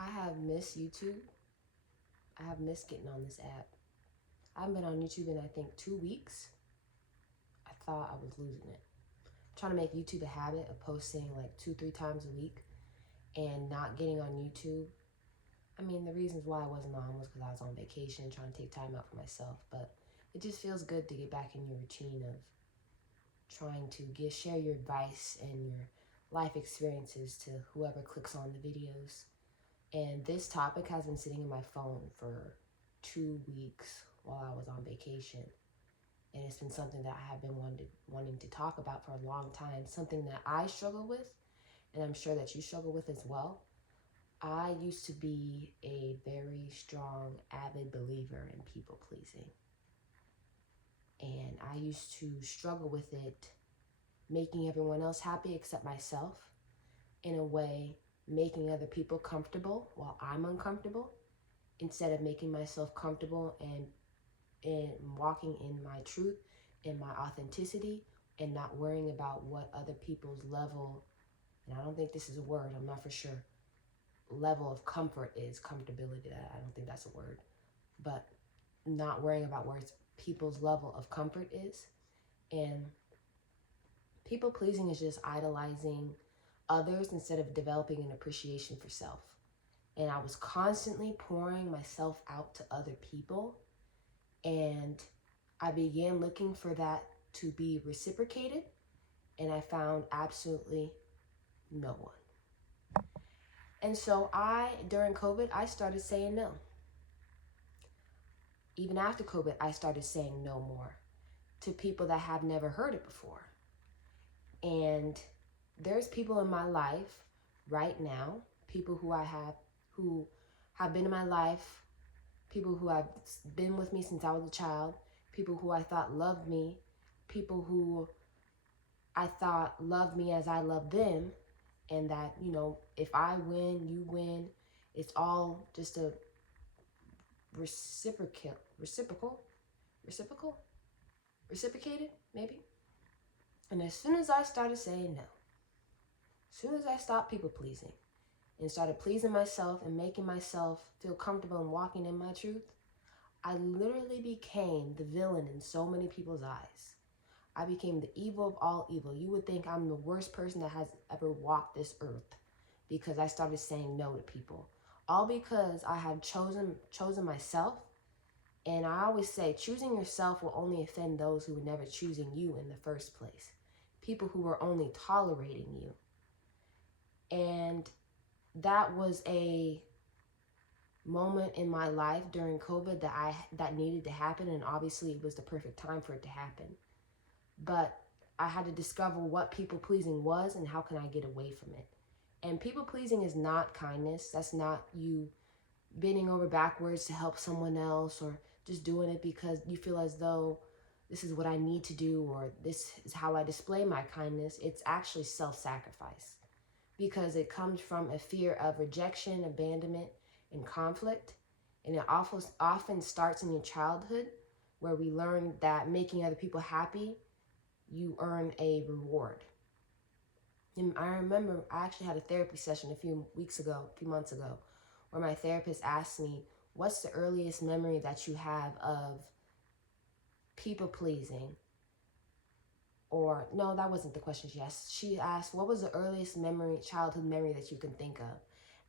I have missed YouTube. I have missed getting on this app. I haven't been on YouTube in I think 2 weeks. I thought I was losing it. I'm trying to make YouTube a habit of posting like 2-3 times a week and not getting on YouTube. I mean, the reasons why I wasn't on was because I was on vacation trying to take time out for myself, but it just feels good to get back in your routine of trying to share your advice and your life experiences to whoever clicks on the videos. And this topic has been sitting in my phone for 2 weeks while I was on vacation. And it's been something that I have been wanting to talk about for a long time, something that I struggle with, and I'm sure that you struggle with as well. I used to be a very strong, avid believer in people pleasing. And I used to struggle with it, making everyone else happy except myself, in a way, making other people comfortable while I'm uncomfortable, instead of making myself comfortable and walking in my truth and my authenticity and not worrying about what other people's level, and I don't think this is a word, I'm not for sure, level of comfort is, comfortability, I don't think that's a word, but not worrying about where people's level of comfort is. And people pleasing is just idolizing others instead of developing an appreciation for self. And I was constantly pouring myself out to other people, and I began looking for that to be reciprocated, and I found absolutely no one. And so during COVID, I started saying no. Even after COVID, I started saying no more to people that have never heard it before. And there's people in my life right now, people who have been in my life, people who have been with me since I was a child, people who I thought loved me, people who I thought loved me as I loved them, and that, if I win, you win. It's all just a reciprocated, maybe. And as soon as I started saying no, as soon as I stopped people pleasing and started pleasing myself and making myself feel comfortable and walking in my truth, I literally became the villain in so many people's eyes. I became the evil of all evil. You would think I'm the worst person that has ever walked this earth because I started saying no to people. All because I had chosen myself. And I always say, choosing yourself will only offend those who were never choosing you in the first place. People who were only tolerating you. And that was a moment in my life during COVID that needed to happen, and obviously it was the perfect time for it to happen. But I had to discover what people pleasing was and how can I get away from it. And people pleasing is not kindness. That's not you bending over backwards to help someone else, or just doing it because you feel as though this is what I need to do, or this is how I display my kindness. It's actually self-sacrifice, because it comes from a fear of rejection, abandonment, and conflict. And it often starts in your childhood, where we learn that making other people happy, you earn a reward. And I remember I actually had a therapy session a few months ago, where my therapist asked me, what's the earliest memory that you have of people pleasing? Or no, that wasn't the question she asked. She asked, what was the earliest childhood memory that you can think of?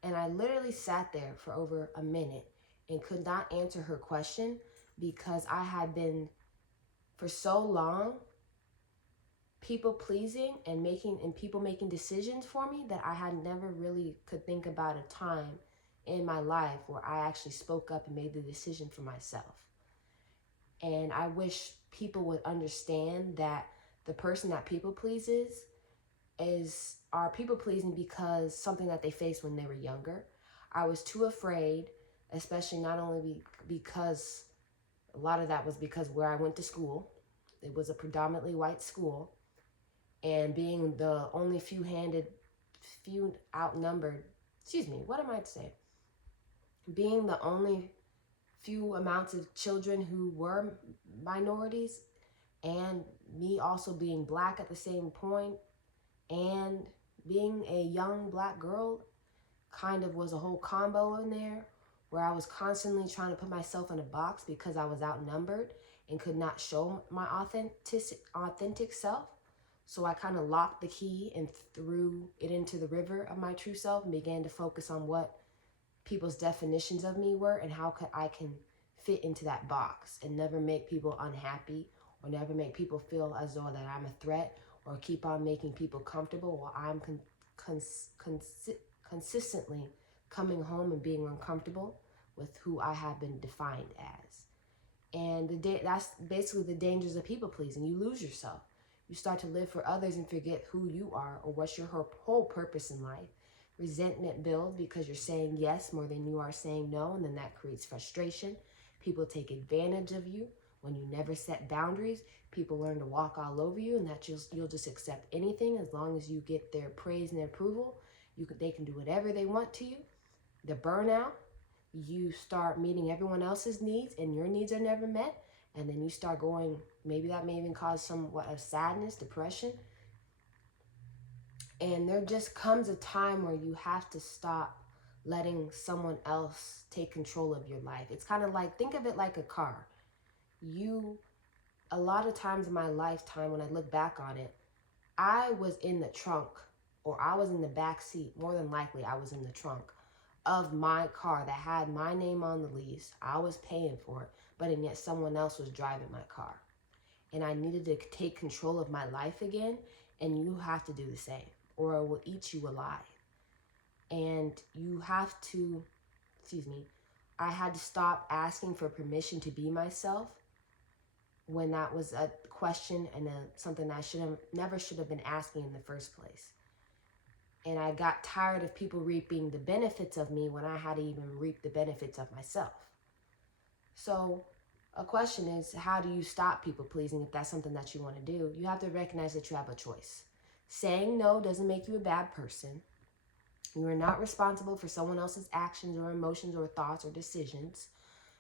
And I literally sat there for over a minute and could not answer her question, because I had been for so long people pleasing and people making decisions for me that I had never really could think about a time in my life where I actually spoke up and made the decision for myself. And I wish people would understand that the person that people pleases are people pleasing because something that they faced when they were younger. I was too afraid, especially not only because a lot of that was because where I went to school, it was a predominantly white school, and being the only being the only few amounts of children who were minorities, and me also being Black at the same point, and being a young Black girl kind of was a whole combo in there where I was constantly trying to put myself in a box because I was outnumbered and could not show my authentic self. So I kind of locked the key and threw it into the river of my true self and began to focus on what people's definitions of me were and how I can fit into that box and never make people unhappy or never make people feel as though that I'm a threat or keep on making people comfortable while I'm consistently coming home and being uncomfortable with who I have been defined as. And that's basically the dangers of people pleasing. You lose yourself. You start to live for others and forget who you are or what's your whole purpose in life. Resentment builds because you're saying yes more than you are saying no, and then that creates frustration. People take advantage of you when you never set boundaries. People learn to walk all over you, and that you'll just accept anything as long as you get their praise and their approval. They can do whatever they want to you. The burnout, you start meeting everyone else's needs and your needs are never met, and then you start going, maybe that may even cause somewhat of sadness, depression. And there just comes a time where you have to stop letting someone else take control of your life. It's kind of like, think of it like a car. A lot of times in my lifetime, when I look back on it, I was in the trunk or I was in the back seat. More than likely, I was in the trunk of my car that had my name on the lease. I was paying for it, and yet someone else was driving my car. And I needed to take control of my life again, and you have to do the same, or it will eat you alive. And you have to, I had to stop asking for permission to be myself when that was a question and something I never should have been asking in the first place. And I got tired of people reaping the benefits of me when I had to even reap the benefits of myself. So a question is, how do you stop people pleasing if that's something that you want to do? You have to recognize that you have a choice. Saying no doesn't make you a bad person. You are not responsible for someone else's actions or emotions or thoughts or decisions.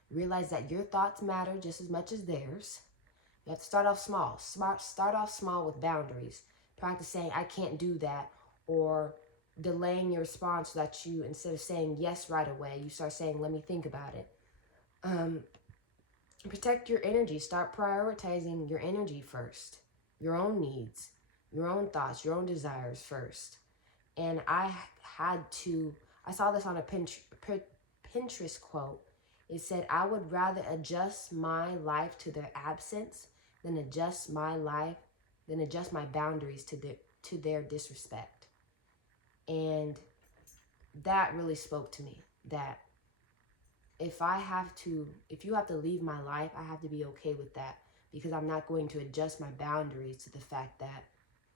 Realize that your thoughts matter just as much as theirs. You have to start off small. Start off small with boundaries. Practice saying, I can't do that, or delaying your response so that you, instead of saying yes right away, you start saying, let me think about it. Protect your energy. Start prioritizing your energy first. Your own needs, your own thoughts, your own desires first. And I saw this on a Pinterest quote. It said, I would rather adjust my life to their absence than adjust my boundaries to their disrespect. And that really spoke to me, that if you have to leave my life, I have to be okay with that, because I'm not going to adjust my boundaries to the fact that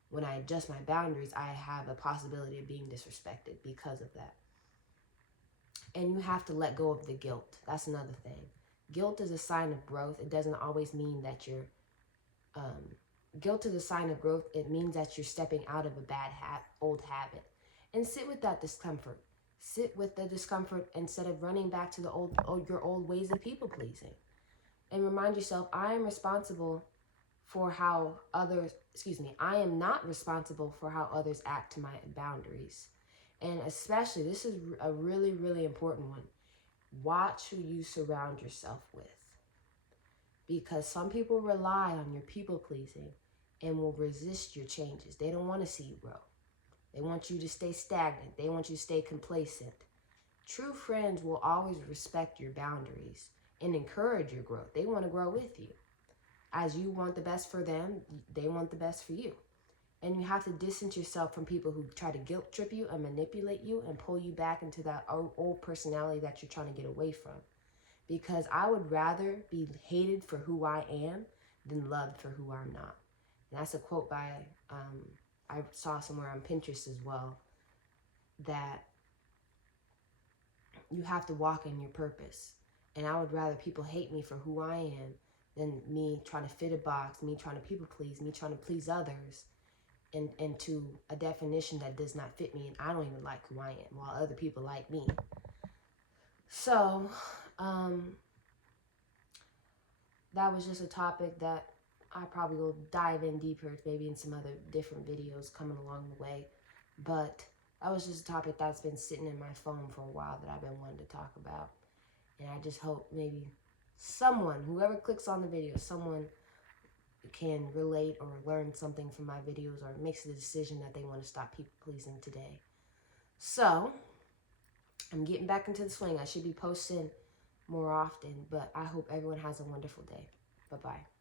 when I adjust my boundaries, I have a possibility of being disrespected because of that. And you have to let go of the guilt. That's another thing. Guilt is a sign of growth. It doesn't always mean that guilt is a sign of growth. It means that you're stepping out of a bad old habit. And sit with that discomfort. Sit with the discomfort instead of running back to your old ways of people pleasing. And remind yourself, I am not responsible for how others act to my boundaries. And especially, this is a really, really important one. Watch who you surround yourself with. Because some people rely on your people pleasing and will resist your changes. They don't want to see you grow. They want you to stay stagnant. They want you to stay complacent. True friends will always respect your boundaries and encourage your growth. They want to grow with you. As you want the best for them, they want the best for you. And you have to distance yourself from people who try to guilt trip you and manipulate you and pull you back into that old personality that you're trying to get away from. Because I would rather be hated for who I am than loved for who I'm not. And that's a quote by, I saw somewhere on Pinterest as well, that you have to walk in your purpose. And I would rather people hate me for who I am than me trying to fit a box, me trying to people please, me trying to please others into a definition that does not fit me, and I don't even like who I am, while other people like me. So, that was just a topic that I probably will dive in deeper, maybe in some other different videos coming along the way. But that was just a topic that's been sitting in my phone for a while that I've been wanting to talk about. And I just hope maybe someone, whoever clicks on the video, someone can relate or learn something from my videos or makes the decision that they want to stop people pleasing today. So, I'm getting back into the swing. I should be posting more often, but I hope everyone has a wonderful day. Bye-bye.